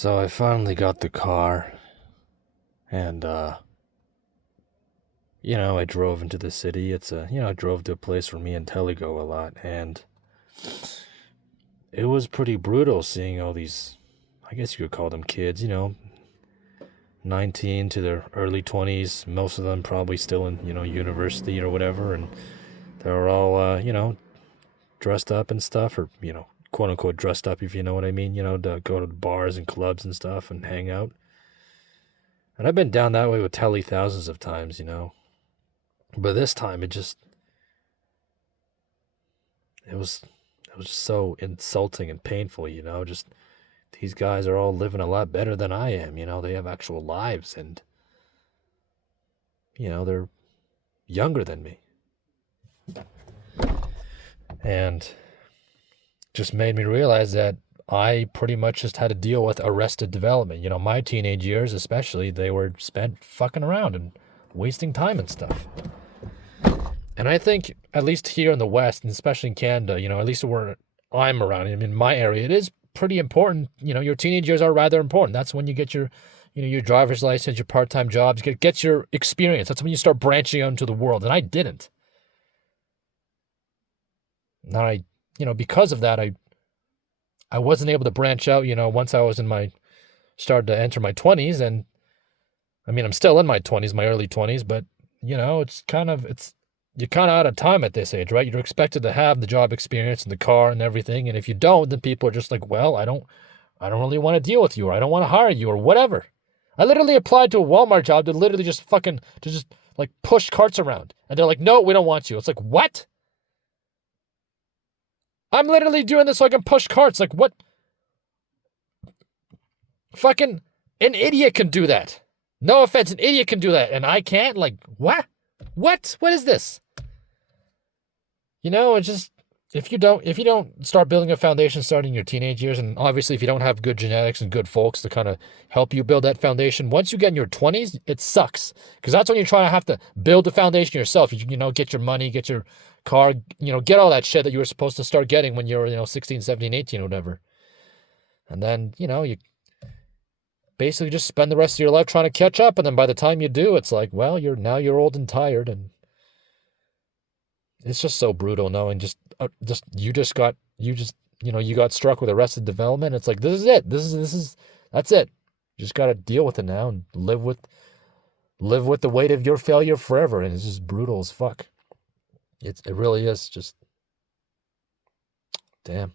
So I finally got the car and I drove into the city. I drove to a place where me and Telly go a lot, and it was pretty brutal seeing all these, I guess you could call them kids, 19 to their early 20s, most of them probably still in, university or whatever, and they were all dressed up and stuff, or, quote unquote dressed up, if you know what I mean, to go to bars and clubs and stuff and hang out. And I've been down that way with Telly thousands of times. But this time it was just so insulting and painful. Just these guys are all living a lot better than I am. They have actual lives, and they're younger than me. And just made me realize that I pretty much just had to deal with arrested development. My teenage years especially, they were spent fucking around and wasting time and stuff. And I think, at least here in the West, and especially in Canada, at least where I'm around, in my area, it is pretty important. Your teenage years are rather important. That's when you get your driver's license, your part-time jobs, get your experience. That's when you start branching out into the world. And I didn't. And because of that, I wasn't able to branch out, once I was started to enter my 20s. And I'm still in my 20s, my early 20s, but, you're kind of out of time at this age, right? You're expected to have the job experience and the car and everything. And if you don't, then people are just like, well, I don't really want to deal with you, or I don't want to hire you, or whatever. I literally applied to a Walmart job to literally just push carts around. And they're like, no, we don't want you. It's like, what? I'm literally doing this so I can push carts. Like, what? Fucking an idiot can do that. No offense, an idiot can do that, and I can't? Like, what? What is this? It's just, if you don't start building a foundation starting in your teenage years, and obviously if you don't have good genetics and good folks to kind of help you build that foundation, once you get in your 20s, it sucks. Because that's when you're trying to have to build the foundation yourself. Get your money, get your car, get all that shit that you were supposed to start getting when you were, 16, 17, 18, whatever. And then, you basically just spend the rest of your life trying to catch up, and then by the time you do, it's like, well, you're old and tired, and it's just so brutal knowing you got struck with arrested development. It's like, this is it. That's it. You just got to deal with it now and live with the weight of your failure forever, and it's just brutal as fuck. It really is just damn.